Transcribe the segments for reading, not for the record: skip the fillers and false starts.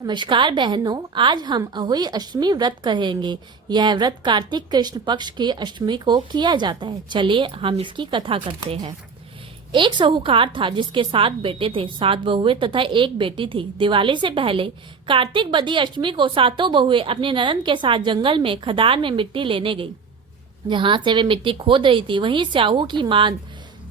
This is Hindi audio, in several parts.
नमस्कार बहनों, आज हम अहोई अष्टमी व्रत करेंगे। यह व्रत कार्तिक कृष्ण पक्ष की अष्टमी को किया जाता है। चलिए हम इसकी कथा करते हैं। एक साहूकार था जिसके 7 बेटे थे, 7 बहुएं तथा एक बेटी थी। दिवाली से पहले कार्तिक बदी अष्टमी को सातों बहुएं अपनी ननद के साथ जंगल में खदान में मिट्टी लेने गई। जहाँ से वे मिट्टी खोद रही थी वहीं स्याहू की मां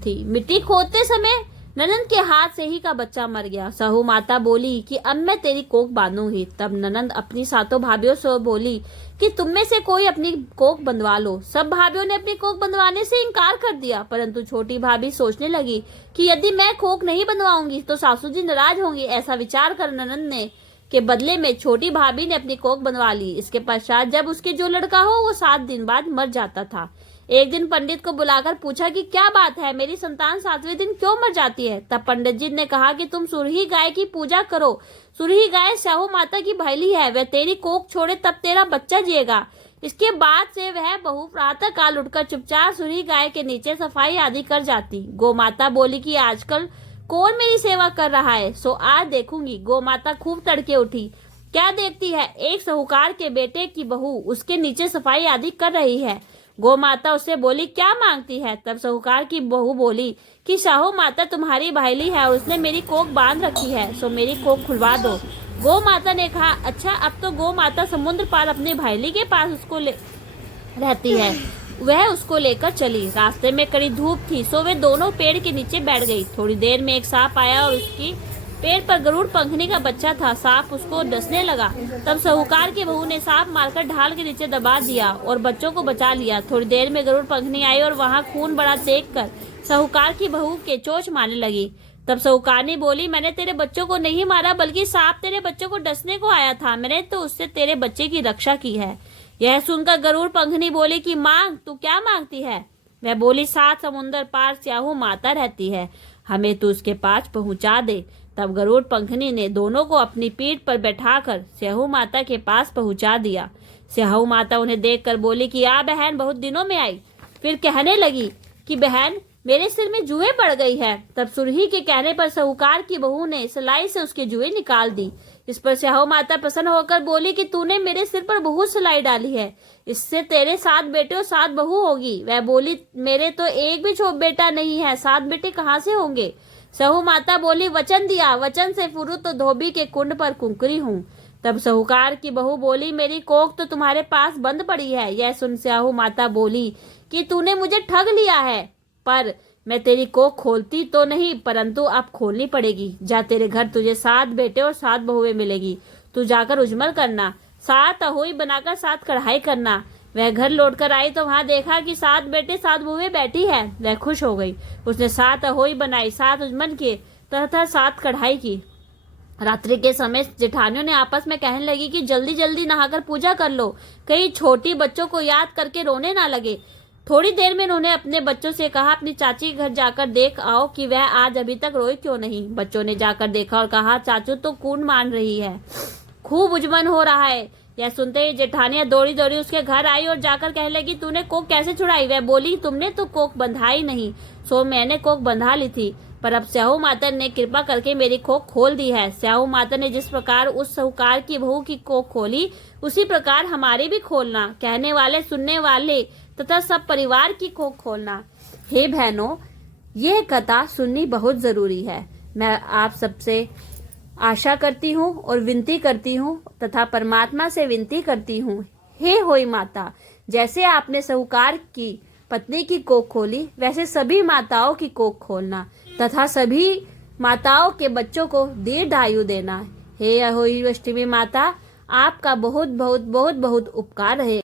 थी। मिट्टी खोदते समय ननंद के हाथ से ही का बच्चा मर गया। सहू माता बोली कि अब मैं तेरी कोख बांधूंगी। तब ननंद अपनी सातों भाभीयों से बोली कि तुम में से कोई अपनी कोख बंधवा लो। सब भाभीयों ने अपनी कोख बंधवाने से इनकार कर दिया, परंतु छोटी भाभी सोचने लगी कि यदि मैं कोख नहीं बंधवाऊंगी तो सासू जी नाराज होंगी। ऐसा विचार कर ननंद ने के बदले में छोटी भाभी ने अपनी कोख बनवा ली। इसके पश्चात जब उसके जो लड़का हो वो 7 दिन बाद मर जाता था। एक दिन पंडित को बुलाकर पूछा कि क्या बात है, मेरी संतान 7वें दिन क्यों मर जाती है। तब पंडित जी ने कहा कि तुम सुरही गाय की पूजा करो। सुरही गाय स्याहू माता की भाईली है, वह तेरी कोख छोड़े तब तेरा बच्चा जिएगा। इसके बाद से वह बहू प्रातः काल उठकर चुपचाप सुरही गाय के नीचे सफाई आदि कर जाती। गौ माता बोली कि आजकल कौन मेरी सेवा कर रहा है, सो आज देखूंगी। गौ माता खूब तड़के उठी। क्या देखती है, एक साहूकार के बेटे की बहू उसके नीचे सफाई आदि कर रही है। गौ माता उससे बोली क्या मांगती है। तब साहूकार की बहू बोली कि साहू माता तुम्हारी भाईली है और उसने मेरी कोख बांध रखी है, सो मेरी कोख खुलवा दो। गौ माता ने कहा अच्छा, अब तो गौ माता समुद्र पार अपनी भाईली के पास उसको रहती है। वह उसको लेकर चली। रास्ते में कड़ी धूप थी, सो वे दोनों पेड़ के नीचे बैठ गई। थोड़ी देर में एक सांप आया और उसकी पेड़ पर गरुड़ पंखनी का बच्चा था। सांप उसको डसने लगा। तब साहूकार की बहू ने सांप मारकर ढाल के नीचे दबा दिया और बच्चों को बचा लिया। थोड़ी देर में गरुड़ पंखनी आई और वहां खून बड़ा देखकर साहूकार की बहू के चोंच मारने लगी। तब साहूकारनी बोली मैंने तेरे बच्चों को नहीं मारा, बल्कि सांप तेरे बच्चों को डसने को आया था। मैंने तो उससे तेरे बच्चे की रक्षा की है। यह सुनकर गरुड़ पंखनी बोली कि मांग, तू क्या मांगती है। वह बोली 7 समुंदर पार स्याहू माता रहती है, हमें तू उसके पास पहुंचा दे। तब गरुड़ पंखनी ने दोनों को अपनी पीठ पर बैठाकर स्याहू माता के पास पहुंचा दिया। स्याहू माता उन्हें देखकर बोली कि आ बहन, बहुत दिनों में आई। फिर कहने लगी कि बहन, मेरे सिर में जुएं पड़ गई है। तब सुरही के कहने पर साहूकार की बहू ने सलाई से उसके जुएं निकाल दी। इस पर स्याहू माता प्रसन्न होकर बोली कि तूने मेरे सिर पर बहुत सलाई डाली है, इससे तेरे 7 बेटे और 7 बहू होगी। वह बोली मेरे तो एक भी बेटा नहीं है, 7 बेटे कहाँ से होंगे। सहू माता बोली वचन दिया, वचन से फुरू तो धोबी के कुंड पर कुंकरी हूँ। तब साहूकार की बहू बोली मेरी कोख तो तुम्हारे पास बंद पड़ी है। यह सुन स्याहू माता बोली कि तूने मुझे ठग लिया है, पर मैं तेरी कोख खोलती तो नहीं, परंतु अब खोलनी पड़ेगी। जा, तेरे घर तुझे 7 बेटे और 7 बहुएं मिलेगी। तू जाकर उजमल करना, 7 अहोई बनाकर 7 कढ़ाई करना। वह घर लौटकर आई तो वहां देखा कि 7 बेटे 7 बहुएं बैठी है। वह खुश हो गई। उसने 7 अहोई बनाई, 7 उजमन किए तथा 7 कढ़ाई की। रात्रि के समय जेठानियों ने आपस में कहने लगी कि जल्दी जल्दी नहाकर पूजा कर लो, कहीं छोटी बच्चों को याद करके रोने ना लगे। थोड़ी देर में उन्होंने अपने बच्चों से कहा अपनी चाची के घर जाकर देख आओ कि वह आज अभी तक रोई क्यों नहीं। बच्चों ने जाकर देखा और कहा चाचू तो खून मान रही है, खूब उजमन हो रहा है। यह सुनते ही जेठानियां दौड़ी दौड़ी उसके घर आई और जाकर कहने लगी तूने कोख कैसे छुड़ाई। वह बोली तुमने तो कोख बंधाई नहीं, सो मैंने कोख बंधा ली थी, पर अब स्याहू माता ने कृपा करके मेरी कोख खोल दी है। स्याहू माता ने जिस प्रकार उस साहूकार की बहू की कोख खोली, उसी प्रकार हमारी भी खोलना। कहने वाले सुनने वाले तथा सब परिवार की कोख खोलना। हे बहनों, यह कथा सुननी बहुत जरूरी है। मैं आप सबसे आशा करती हूँ और विनती करती हूँ तथा परमात्मा से विनती करती हूँ, हे होई माता, जैसे आपने साहूकार की पत्नी की कोख खोली, वैसे सभी माताओं की कोख खोलना तथा सभी माताओं के बच्चों को दीर्घायु देना। हे अहोई अष्टमी माता, आपका बहुत बहुत बहुत बहुत उपकार रहे।